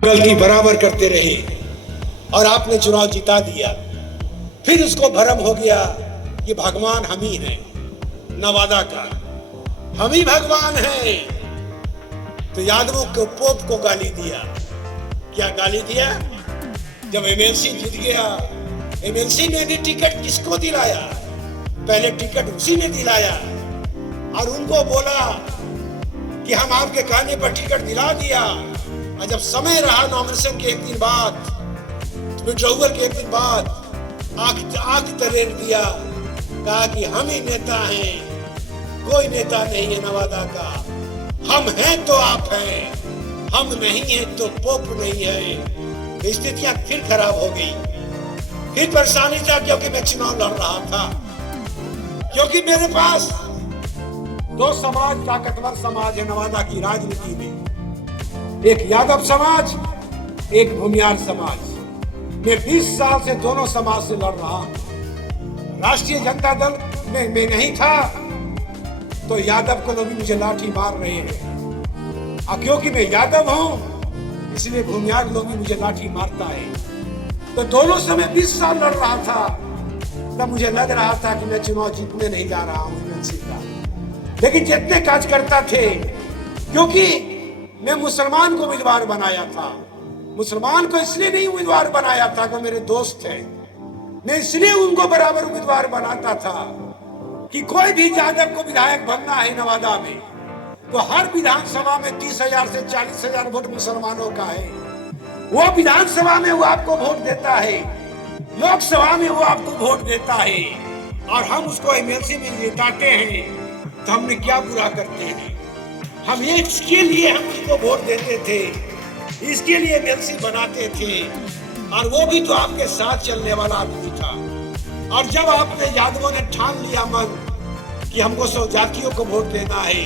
गलती बराबर करते रहे और आपने चुनाव जिता दिया। फिर उसको भ्रम हो गया कि भगवान हम ही हैं, नवादा का हम ही भगवान हैं। तो यादवों के पोप को गाली दिया। क्या गाली दिया? जब एमएलसी जीत गया, एमएलसी ने भी टिकट किसको दिलाया? पहले टिकट उसी ने दिलाया और उनको बोला कि हम आपके कहने पर टिकट दिला दिया। और जब समय रहा नॉमिनेशन के एक दिन बाद, विड्रॉवल के एक दिन बाद, आंख तरेर दिया, कहा कि हम ही नेता हैं, कोई नेता नहीं है नवादा का। हम हैं तो आप हैं, हम नहीं हैं तो पोप नहीं है। स्थितियां फिर खराब हो गई, फिर परेशानी था क्योंकि मैं चुनाव लड़ रहा था, क्योंकि मेरे पास दो समाज, ताकतवर समाज है नवादा की राजनीति में, एक यादव समाज, एक भूमियार समाज। मैं 20 साल से दोनों समाज से लड़ रहा हूं। राष्ट्रीय जनता दल में मैं नहीं था तो यादव को लोग मुझे लाठी मार रहे हैं, और क्योंकि मैं यादव हूं इसलिए भूमियार लोग भी मुझे लाठी मारता है। तो दोनों से मैं 20 साल लड़ रहा था, तब मुझे लग रहा था कि मैं चुनाव जीतने नहीं जा रहा हूं एमएलसी का। लेकिन जितने कार्यकर्ता थे, क्योंकि मैं मुसलमान को उम्मीदवार बनाया था, मुसलमान को इसलिए नहीं उम्मीदवार बनाया था कि मेरे दोस्त थे, मैं इसलिए उनको बराबर उम्मीदवार बनाता था कि कोई भी यादव को विधायक बनना है नवादा में तो हर विधानसभा में 30,000 से 40,000 वोट मुसलमानों का है। वो विधानसभा में वो आपको वोट देता है, लोकसभा में वो आपको वोट देता है, और हम उसको एमएलसी में जिताते हैं तो हमने क्या बुरा करते हैं? हम इसके लिए हम उसको वोट देते थे, इसके लिए एमएलसी बनाते थे, और वो भी तो आपके साथ चलने वाला आदमी था। और जब आपने यादवों ने ठान लिया मन कि हमको सब जातियों को वोट देना है,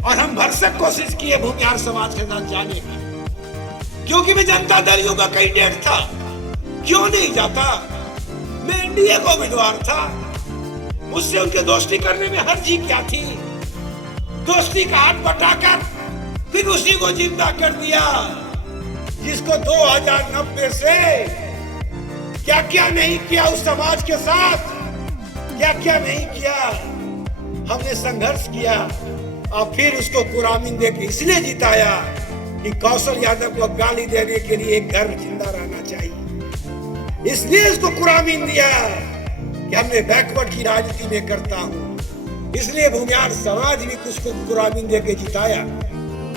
और हम भरसक कोशिश किए भूमिहार समाज के साथ जाने की, क्योंकि मैं जनता दल का कैंडिडेट था, क्यों नहीं जाता? मैं एनडीए का उम्मीदवार था, मुझसे उनके दोस्ती करने में हर्जी क्या थी? दोस्ती का हाथ बटाकर फिर उसी को जिंदा कर दिया जिसको 2090 से क्या क्या नहीं किया उस समाज के साथ, क्या क्या नहीं किया। हमने संघर्ष किया और फिर उसको कुरामीन देकर इसलिए जिताया कि कौशल यादव को गाली देने के लिए एक घर जिंदा रहना चाहिए, इसलिए इसको कुरामीन दिया कि हमने बैकवर्ड की राजनीति में करता हूं, इसलिए भूमिहार समाज भी कुछ को कुरामीन देके जिताया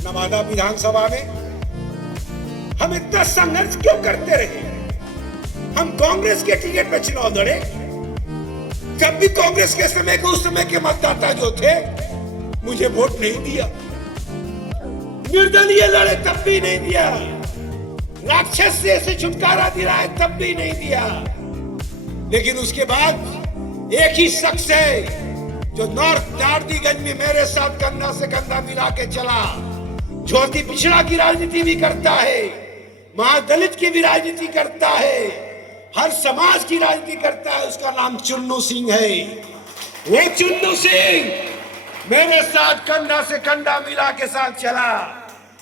नवादा विधानसभा में। हम इतना संघर्ष क्यों करते रहे? हम कांग्रेस के टिकट पे चुनाव लड़े, जब भी कांग्रेस के समय को उस समय के मतदाता जो थे मुझे वोट नहीं दिया, निर्दलीय लड़े तब भी नहीं दिया, राक्षस से छुटकारा दिलाए तब भी नहीं दिया। लेकिन उसके बाद एक ही शख्स है जो नॉर्थ नारदीगंज में मेरे साथ कंधा से कंधा मिला के चला, जो अति पिछड़ा की राजनीति भी करता है, महादलित की भी राजनीति करता है, हर समाज की राजनीति करता है, उसका नाम चुन्नू सिंह है। वो चुन्नू सिंह मेरे साथ कंधा से कंधा मिला के साथ चला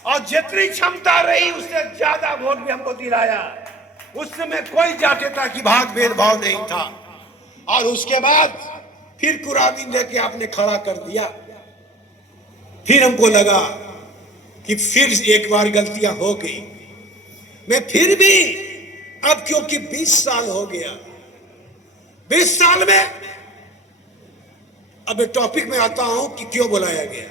और जितनी क्षमता रही उससे ज्यादा वोट भी हमको दिलाया। उस समय कोई जातीयता की भाग भेदभाव नहीं था, और उसके बाद फिर कुरामीन लेके आपने खड़ा कर दिया। फिर हमको लगा कि फिर एक बार गलतियां हो गई, मैं फिर भी अब क्योंकि 20 साल हो गया, 20 साल में अब टॉपिक में आता हूं कि क्यों बुलाया गया।